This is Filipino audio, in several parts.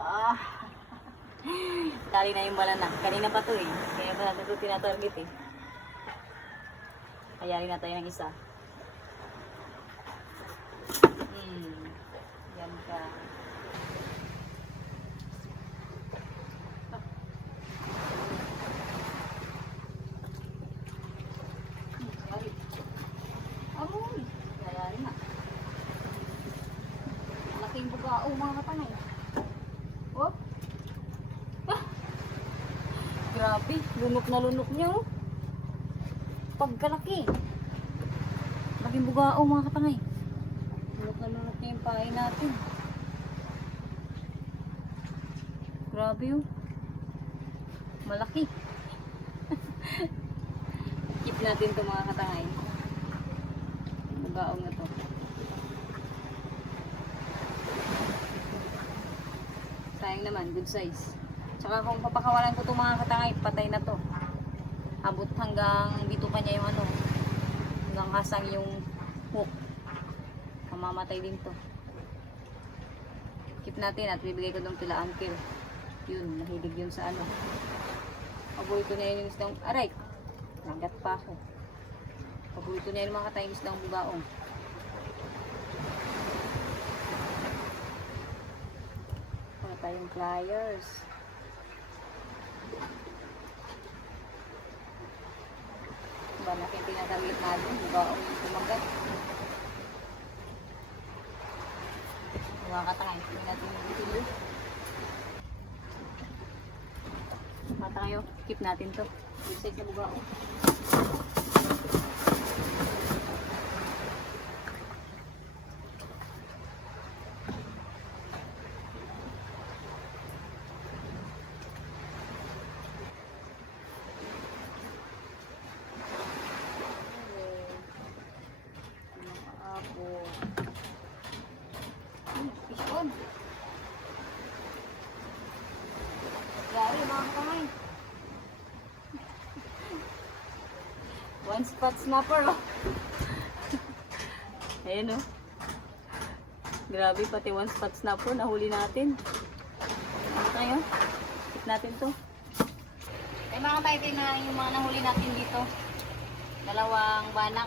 Ah, dali na yung balana. Kanina pa to eh. Kaya ba natin ito tinatarget eh. Hayari na tayo ng isa. Yan ka. Amoy. Hayari na. Malaking bugao mga kapanay. Oh. Ah. Grabe. Lunok na lunok niya oh. Pagkalaki. Malaking bugao mga kapanay. Lunok na lunok niya yung pahay natin. Grabe oh. Malaki. Keep natin ito mga katangay. Bugaong na to. Sayang naman, good size. Tsaka kung papakawalan ko itong mga katangay, patay na to. Abot hanggang dito pa niya yung ano. Hanggang hasang yung hook. Mamamatay din to. Keep natin at bibigay ko itong pila uncle. Yun, nahilig yun sa ano. Paborito na yun yung isdang, aray, nagat pa ako. Paborito na yun mga katayang isdang bugaong. Wala tayong pliers. Ba natin pinagamit natin, bugaong yung tumagat. Mga katangay, hindi natin yung tayo, keep natin to. Good size na bugao. Fish on. Gari mga kamay. One spot snapper oh. Ayan oh. Grabe pati one spot snapper nahuli natin. Ano tayo? Hit natin to. Ay mga tayo na yung mga nahuli natin dito. Dalawang banak.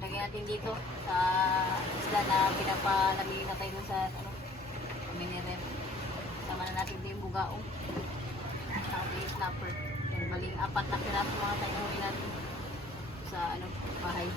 Lagyan natin dito sa isla na pinapalamigin na tayo sa ano, mineral. Sama na natin dito yung bugaong. Saka yung snapper. Maling apat na piraso mga tayo natin sa ano, bahay.